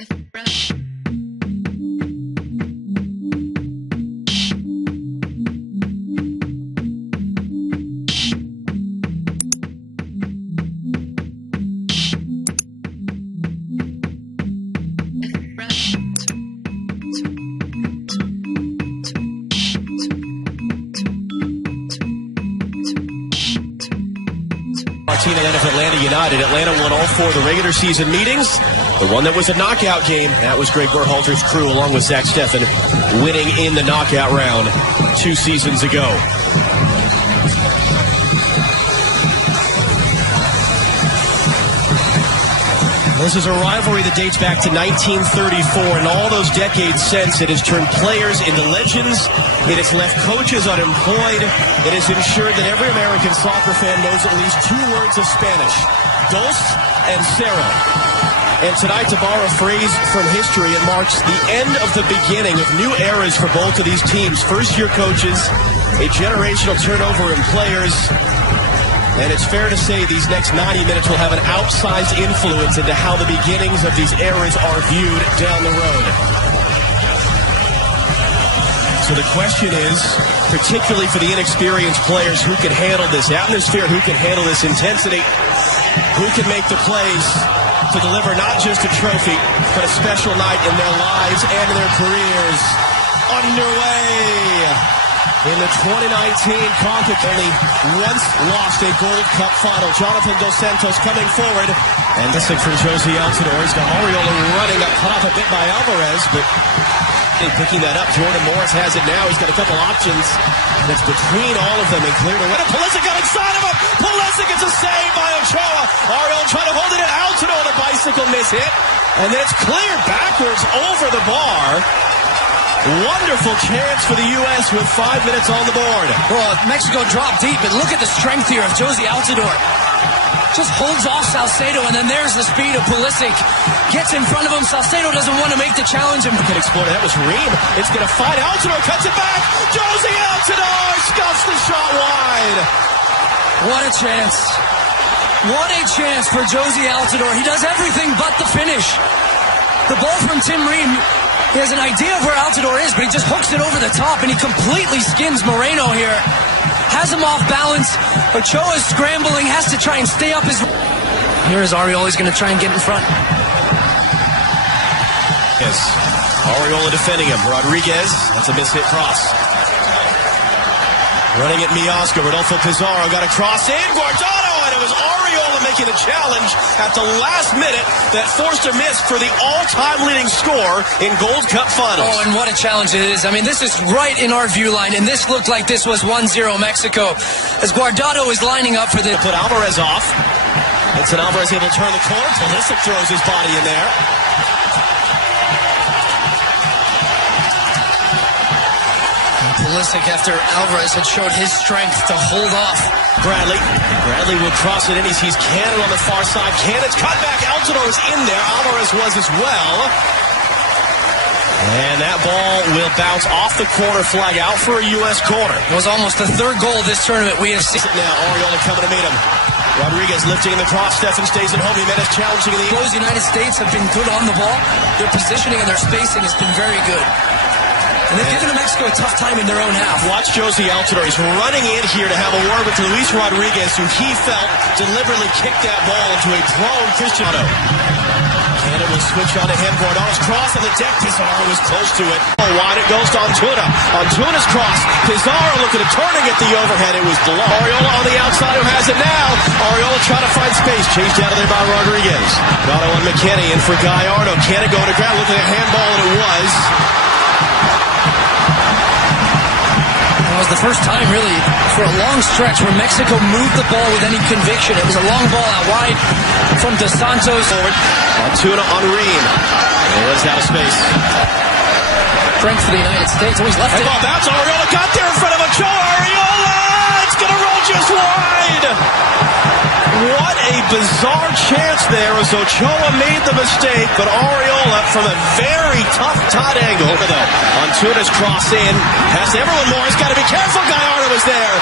Out of Atlanta United. Atlanta won all 4 of the regular season meetings. The one that was a knockout game, that was Greg Berhalter's crew along with Zach Steffen winning in the knockout round 2 seasons ago. This is a rivalry that dates back to 1934, and all those decades since, it has turned players into legends, it has left coaches unemployed, it has ensured that every American soccer fan knows at least 2 words of Spanish, dos and cero. And tonight, to borrow a phrase from history, it marks the end of the beginning of new eras for both of these teams. First-year coaches, a generational turnover in players, and it's fair to say these next 90 minutes will have an outsized influence into how the beginnings of these eras are viewed down the road. So the question is, particularly for the inexperienced players, who can handle this atmosphere, who can handle this intensity, who can make the plays to deliver not just a trophy, but a special night in their lives and in their careers. Underway! In the 2019 CONCACAF, only once lost a Gold Cup final. Jonathan Dos Santos coming forward. And this thing from Josie Altidore. He's got Ariola running up, cut off a bit by Alvarez, but picking that up. Jordan Morris has it now. He's got a couple options. And it's between all of them and clear to win it. Pulisic got inside of him. Pulisic gets a save by Ochoa. Ariola trying to hold it in. Altidore, the bicycle miss hit. And then it's cleared backwards over the bar. Wonderful chance for the U.S. with 5 minutes on the board. Well, Mexico dropped deep, but look at the strength here of Josie Altidore. Just holds off Salcedo, and then there's the speed of Pulisic. Gets in front of him. Salcedo doesn't want to make the challenge. And can explode it. That was Ream. It's going to fight Altidore. Cuts it back. Josie Altidore scuffs the shot wide. What a chance. What a chance for Josie Altidore. He does everything but the finish. The ball from Tim Ream. He has an idea of where Altidore is, but he just hooks it over the top, and he completely skins Moreno here. Has him off balance. Ochoa is scrambling, has to try and stay up his... Here's Ariola. He's going to try and get in front. Yes. Ariola defending him. Rodriguez. That's a mishit cross. Running at Miazga. Rodolfo Pizarro got a cross in. Guardado, and it was Ariola making a challenge at the last minute that forced a miss for the all-time leading score in Gold Cup finals. Oh, and what a challenge it is. I mean, this is right in our view line, and this looked like this was 1-0 Mexico. As Guardado is lining up for the... Put Alvarez off. Edson Alvarez able to turn the corner. Pulisic throws his body in there. Pulisic, after Alvarez had showed his strength to hold off. Bradley will cross it in. He sees Cannon on the far side. Cannon's cut back. Altidore is in there. Alvarez was as well. And that ball will bounce off the corner flag out for a U.S. corner. It was almost the 3rd goal of this tournament we have seen. Now Ariola coming to meet him. Rodriguez lifting in the cross. Steffen stays at home. Jimenez challenging in the... Those United States have been good on the ball. Their positioning and their spacing has been very good. And they've given Mexico a tough time in their own half. Watch Josie Altidore. He's running in here to have a word with Luis Rodriguez, who he felt deliberately kicked that ball into a prone Cristiano. Cannon will switch on to him. Guardano's cross on the deck. Pizarro was close to it. Oh, wide it goes to Antuna. Antuna's cross. Pizarro looking at turning at the overhead. It was below. Ariola on the outside who has it now. Ariola trying to find space. Chased out of there by Rodriguez. Guardano on McKennie in for Gallardo. Cannon going to ground. Looking at a handball, and it was. It was the first time, really, for a long stretch where Mexico moved the ball with any conviction. It was a long ball out wide from Dos Santos. Forward. Antuna on Ream. He was out of space. Strength for the United States. Always left it. Ball bounce. Ariola got there in front of Ochoa. Ariola! It's going to roll just wide. What a bizarre chance there as Ochoa made the mistake, but Arriola from a very tough tight angle. Antunes cross in, past everyone more. He's got to be careful. Gallardo was there.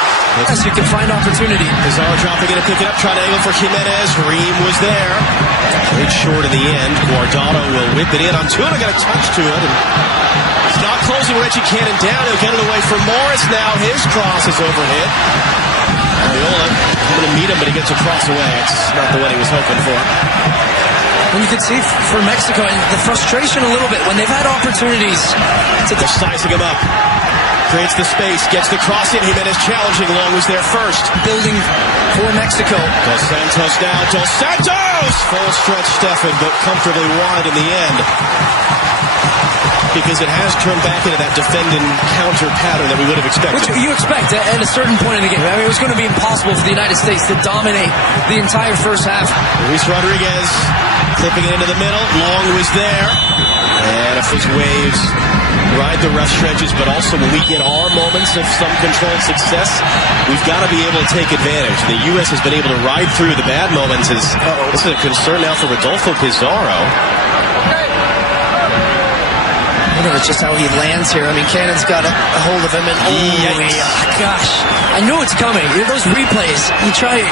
Yes, you can find opportunity. Pizarro dropping in and picking up, trying to angle for Jimenez. Ream was there. Played short in the end. Guardado will whip it in. Antunes got a touch to it. He's not closing Reggie Cannon down. He'll get it away from Morris now. His cross is overhit. Arriola coming to meet him, but he gets a cross away. It's not the one he was hoping for. And you can see for Mexico and the frustration a little bit when they've had opportunities to sizing him up. Creates the space, gets the cross in. Jimenez challenging. Long was there first. Building for Mexico. Dos Santos now. Dos Santos! Full stretch Stefan, but comfortably wide in the end. Because it has turned back into that defend and counter pattern that we would have expected. Which you expect at a certain point in the game. I mean, it was going to be impossible for the United States to dominate the entire first half. Luis Rodriguez clipping it into the middle. Long was there. And if his waves ride the rough stretches, but also when we get our moments of some controlled success, we've got to be able to take advantage. The U.S. has been able to ride through the bad moments. This is a concern now for Rodolfo Pizarro. It's just how he lands here. I mean, Cannon's got a hold of him, and gosh, I knew it's coming. Those replays, you try.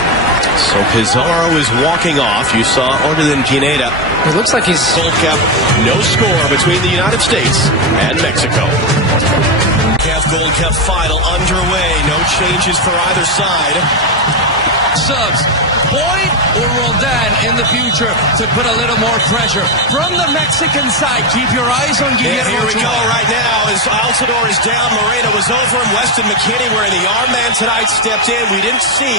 So Pizarro is walking off. You saw Orden Pineda. It looks like he's Gold Cup. No score between the United States and Mexico. CAF Gold Cup final underway. No changes for either side. Subs. Boyd or Roldan in the future to put a little more pressure from the Mexican side. Keep your eyes on Guillermo. And here we go right now as Altidore is down. Moreno was over him. Weston McKennie, wearing the arm man tonight, stepped in. We didn't see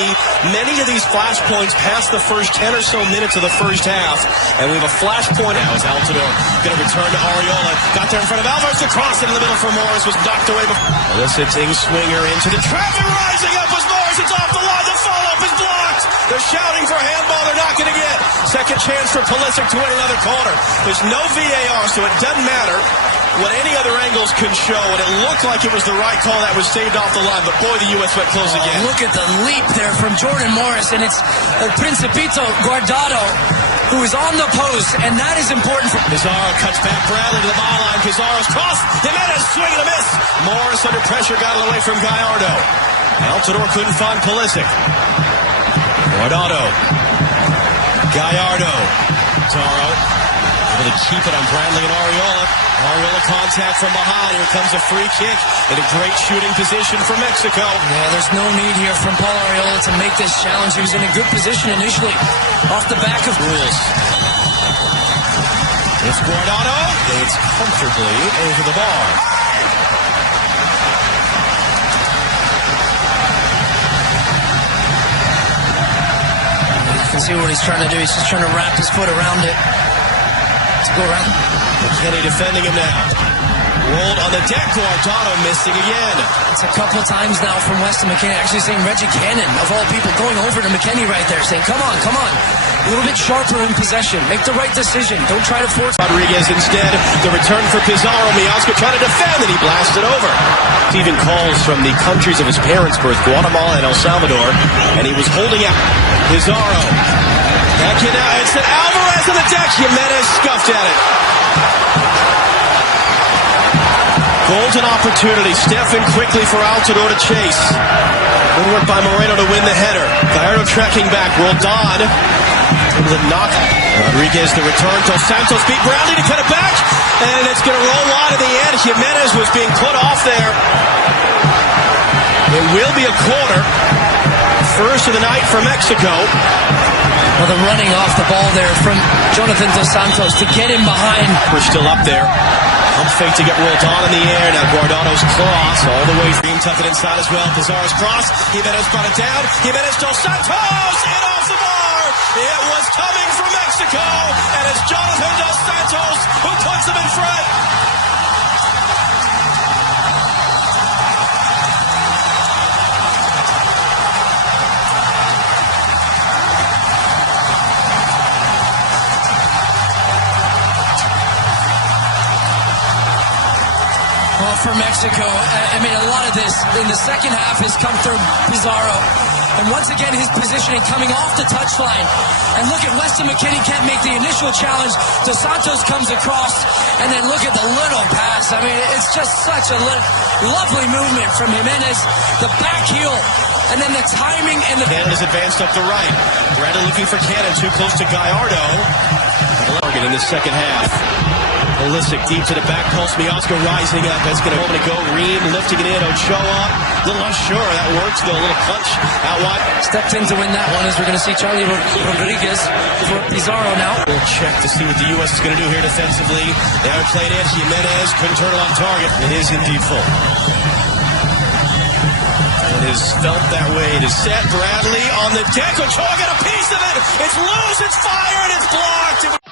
many of these flashpoints past the first 10 or so minutes of the first half. And we have a flashpoint now as Altidore going to return to Arriola. Got there in front of Alvarez. The cross in the middle for Morris was knocked away. Eliciting swinger into the traffic. Rising up was Morris. It's off the line. The follow-up is blocked. They're shouting for handball. They're not going to get. Second chance for Pulisic to win another corner. There's no VAR, so it doesn't matter what any other angles can show. And it looked like it was the right call that was saved off the line. But boy, the U.S. went close again. Look at the leap there from Jordan Morris. And it's Principito Guardado who is on the post. And that is important for Pizarro cuts back Bradley to the byline. Pizarro's cross. Jimenez swing and a miss. Morris under pressure got it away from Gallardo. Altidore couldn't find Pulisic. Guardado. Gallardo. Pizarro able to keep it on Bradley and Arriola. Arriola contact from behind. Here comes a free kick in a great shooting position for Mexico. Yeah, there's no need here from Paul Arriola to make this challenge. He was in a good position initially off the back of rules. It's Guardado. It's comfortably over the bar. See what he's trying to do. He's just trying to wrap his foot around it to go around. McKennie defending him now. Rolled on the deck. Guardado missing again. It's a couple times now from Weston McKennie. Actually seeing Reggie Cannon, of all people, going over to McKennie right there, saying, come on, come on. A little bit sharper in possession. Make the right decision. Don't try to force. Rodriguez instead. The return for Pizarro. Miazga trying to defend, and he blasted over. Even calls from the countries of his parents' birth, Guatemala and El Salvador, and he was holding out. Pizarro. Back in now. It's Alvarez on the deck. Jimenez scuffed at it. Golden opportunity. Stefan quickly for Altidore to chase. Good work by Moreno to win the header. Gallardo tracking back. Roldan able to knock. Rodriguez the return. Dos Santos beat Bradley to cut it back. And it's going to roll wide in the end. Jimenez was being put off there. It will be a corner. First of the night for Mexico. Well, the running off the ball there from Jonathan Dos Santos to get him behind. We're still up there. Pump fake to get Roldan in the air. Now Guardado's cross all the way. Dream tucked it inside as well. Pizarro's cross. Jimenez brought it down. Jimenez Dos Santos in off the bar. It was coming from Mexico. And it's Jonathan Dos Santos who puts them in front. Well, for Mexico, I mean, a lot of this in the second half has come through Pizarro. And once again, his positioning coming off the touchline. And look at Weston McKennie can't make the initial challenge. Dos Santos comes across, and then look at the little pass. I mean, it's just such a lovely movement from Jimenez. The back heel, and then the timing and the... Canada's advanced up the right. Bradley looking for Canada, too close to Gallardo. Target in the second half. Pulisic deep to the back post. Miazga rising up. That's going to go. Ream lifting it in. Ochoa. A little unsure. That works though. A little punch out wide. Stepped in to win that one as we're going to see Charlie Rodriguez for Pizarro now. We'll check to see what the U.S. is going to do here defensively. They have played in. Jimenez couldn't turn it on target. It is indeed full. It is felt that way. It is set. Bradley on the deck. Ochoa got a piece of it. It's loose. It's fired. It's blocked.